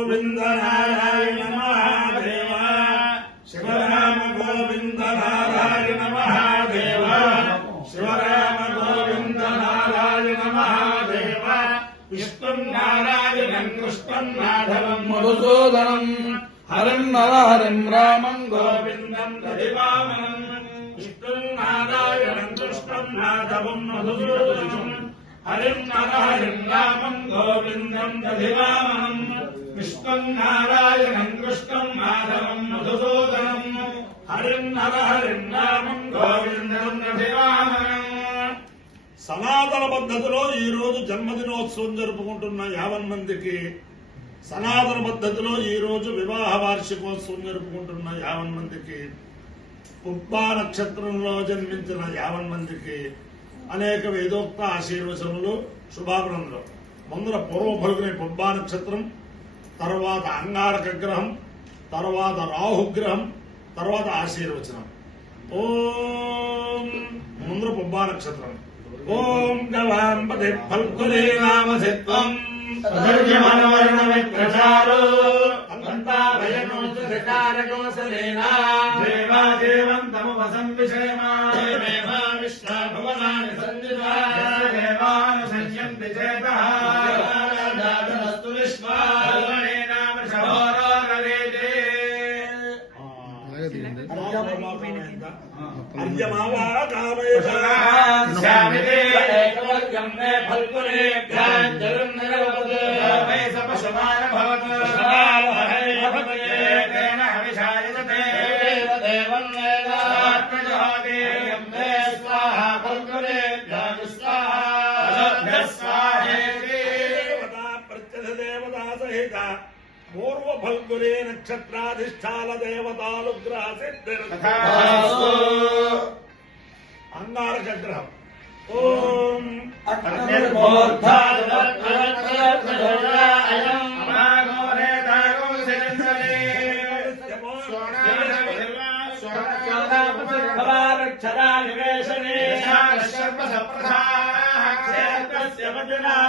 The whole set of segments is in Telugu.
गोविंद नारायण महादेव शिवराम गोविंद नारायण महादेव शिवराम गोविंद नारायण महादेव विष्णु नारायणं कृष्णं माधवं मधुसूदनं हरिं नरहरिं रामं गोविंदं दधिवामनं विष्णु नारायणं कृष्णं माधवं मधुसूदनं हरिं नरहरिं रामं गोविंदं दधिवामनं विष्णु नारायणं कृष्णं माधवं मधुसूदनं हरिं नरहरिं रामं गोविंदं दधिवामनं సనాతన పద్ధతిలో ఈ రోజు జన్మదినోత్సవం జరుపుకుంటున్న 50 మందికి, సనాతన పద్ధతిలో ఈ రోజు వివాహ వార్షికోత్సవం జరుపుకుంటున్న 50 మందికి, పుబ్బా నక్షత్రంలో జన్మించిన 50 మందికి అనేక వేదోక్త ఆశీర్వచనములు, శుభాభినందనలు. ముందర పూర్వ ఫల్గుని పుబ్బా నక్షత్రం, తర్వాత అంగారక గ్రహం, తర్వాత రాహుగ్రహం, తర్వాత ఆశీర్వచనం. ఓం ముందర పుబ్బా నక్షత్రం. ఓం గవాంపతి ఫల్గునే నామసిత్వం మనోవర్ణవిత్రచారో అంతాభయనోసరేనా దేవాదేవం తమవసంవిషేమా దేవా విష్ణా భువనాని సందితా దేవాను సంయంతి చేతః దేవానాదానస్తు విశ్వానేన వృషభోరోగవేదే అర్యమావా కామయశామితే ఏకవర్గం మే ఫల్గునే గాంజరం నరవదే మే సపశమాన భవతు సమాలహై భవతే తేన హవిషాయతే దేవం వేదాత్మజోతి మే స్వాహా ఫల్గునే గాంజ స్వాహా స్వాహేతి దేవతా ప్రత్యధ దేవతా సహిత పూర్వ ఫల్గునే నక్షత్రాధిష్టాల దేవతానుగ్రహ సిద్ధిరస్తు. అంగారక గ్రహం. ఓం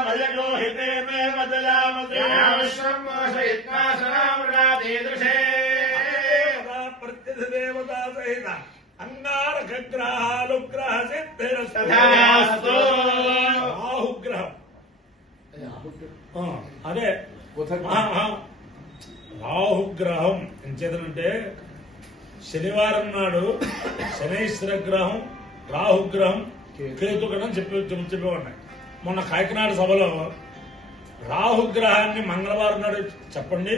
వయగోహితే మే వదయామదే ప్రత్యధ దేవతా సహిత అంగారక గ్రహాలుగ్రహ సిద్ధిరస్తు. రాహుగ్రహం. అదే రాహుగ్రహం ఎంచేతనంటే శనివారం నాడు శనైశ్వర గ్రహం, రాహుగ్రహం, కేతుగ్రహం చెప్పేవాడిని. మొన్న కాకినాడ సభలో రాహుగ్రహాన్ని మంగళవారం నాడు చెప్పండి,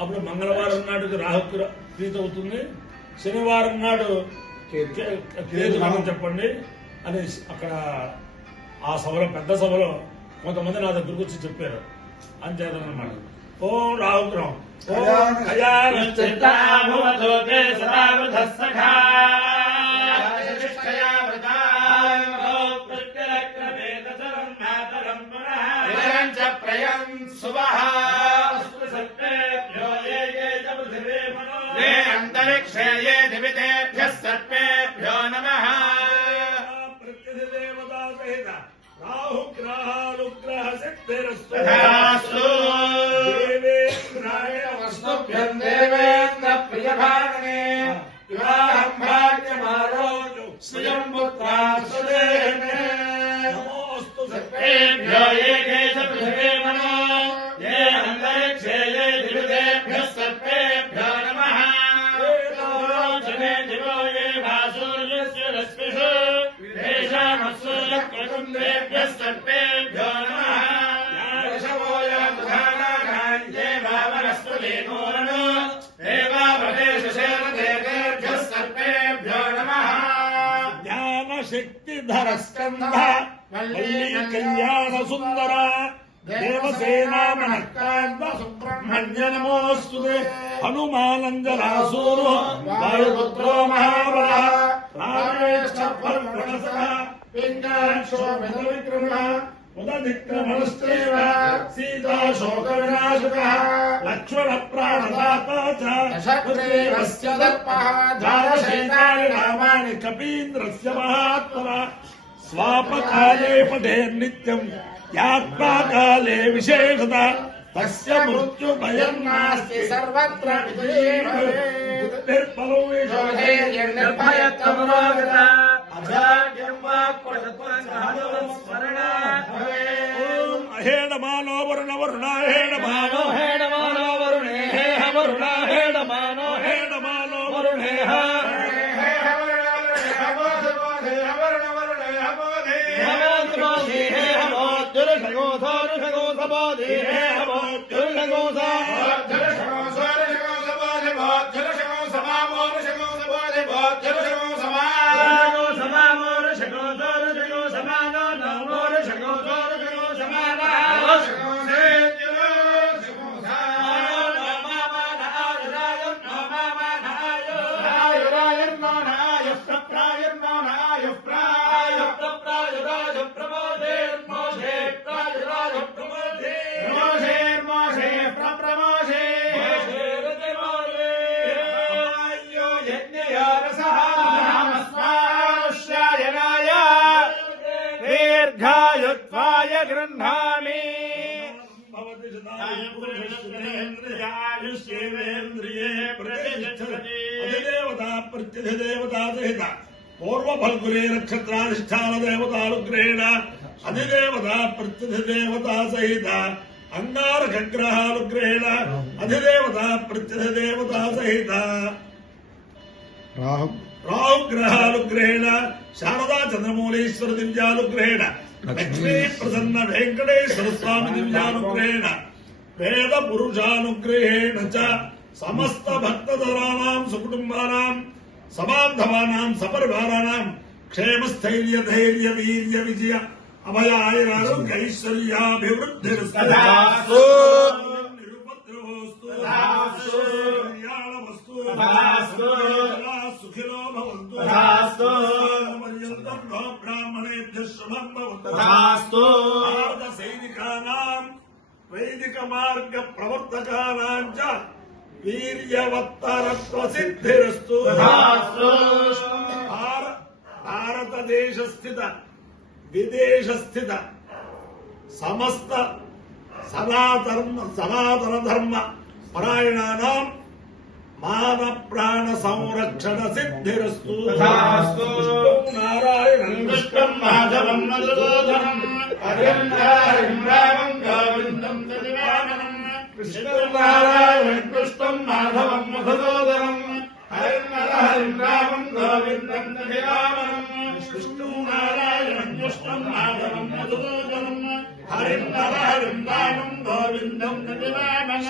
అప్పుడు మంగళవారం నాడు రాహుగ్రహ ప్రీతి అవుతుంది, శనివారం నాడు కేతుగ్రహం చెప్పండి అని అక్కడ ఆ సభలో, పెద్ద సభలో కొంతమంది నా దగ్గరకు వచ్చి చెప్పారు. అని చేద్దామన్నమాట. ఓం రాహుగ్రహం. ఓం అంతరిక్షే దివితేభ్యః సర్వేభ్యో నమః. ప్రత్యధ దేవతా సహిత రాహుగ్రహాలుగ్రహ సిద్ధిరస్తు. దేవేంద్రాయ వస్తుభ్యం దేవేంద్ర ప్రియభాగనే వివాహం భాగ్యమారోగ్యం శ్రియం పుత్రాస్తుతే నమోస్తు సర్వేభ్యో ఏకేశ పృథివీ మనో ఏ అంతరిక్షే ఏ దివితేభ్యః సర్వేభ్యో నమః. దివో ఏ భాసూర్యస్య రశ్మిషు విదేశామస్సూర్యకుందేభ్యః సర్వేభ్యో నమః. యాదశవో యాదధానాగాంజే భావనస్పతినూరణో దేవావదేశేషేభ్యః సర్వేభ్యో నమః. జ్ఞానశక్తిధర స్కంధ వల్లీ కళ్యాణ సుందర దేవసేనామనకాంత సుబ్రహ్మణ్య నమోస్తుతే. హనుమానంజనాసూరో వాయుపుత్రో మహాబలః రామేష్ఠ ఫల్గుణసః పింగాక్షో విక్రమః ఉదవిక్రమణశ్చైవ సీతా శోక వినాశకః లక్ష్మణ ప్రాణదాతా చ శక్తిరస్య దర్పః ద్వాదశైతాని నామాని కపీంద్రస్య మహాత్మనః. స్వాపకాలే పఠేన్నిత్యం యాత్మాకాలే విశేషత తస్య మృత్యు భయం నాస్తి సర్వత్ర విజయే భవేత్ బుద్ధిర్బలో నిర్భయత్వమరోగత అజాడ్యం అహేణమానో వరుణ వరుణాహేణమానో హేణమానో వరుణే వరుణాహేణమానో హేణమానో వరుణే దీర్ఘాయుత్వాయ గృహ్ణామి అధిదేవతా ప్రత్యధిదేవతా సహిత పూర్వ ఫల్గురే నక్షత్రాధిష్టాన దేవతానుగ్రహేణ అధిదేవతా ప్రత్యధిదేవతా సహిత అంగారకగ్రహానుగ్రహేణ అధిదేవతా ప్రత్యధిదేవతా సహిత రాహుగ్రహానుగ్రహేణ శారదా చంద్రమౌళీశ్వర దివ్యానుగ్రహేణ లక్ష్మీ ప్రసన్న వెంకటేశ్వర స్వామి దివ్యానుగ్రహేణ వేద పురుషానుగ్రహేణ చ సమస్త భక్తధరాణాం సుకుటుంబానాం సమాధవానాం సపరివారాణాం క్షేమస్థైర్య ధైర్య వీర్య విజయ అభయాయురారోగ్య ఐశ్వర్యాభివృద్ధిరస్తు నిరుపద్రవోస్తు కళ్యాణమస్తు సుఖినో భవంతు పర్యంతం నో బ్రాహ్మణేభ్యః శుభం భవతు సైనికానాం వైదిక మార్గ ప్రవర్తకానాం చ వీర్యవత్తరత్వ సిద్ధిరస్తు భారతదేశ స్థిత విదేశ స్థిత సమస్త సనాతన ధర్మ పరాయణానాం మాన ప్రాణ సంరక్షణ సిద్ధిరస్తు నారాయణం కృష్ణం మాధవం మధుసూదనం హరిం రామం గోవిందం ప్రతివామనం కృష్ణం నారాయణం కృష్ణం మాధవం మధుసూదనం హరిం రామం గోవిందం ప్రతివామనం కృష్ణం నారాయణం కృష్ణం మాధవం మధుసూదనం హరిం రామం గోవిందం ప్రతివామనం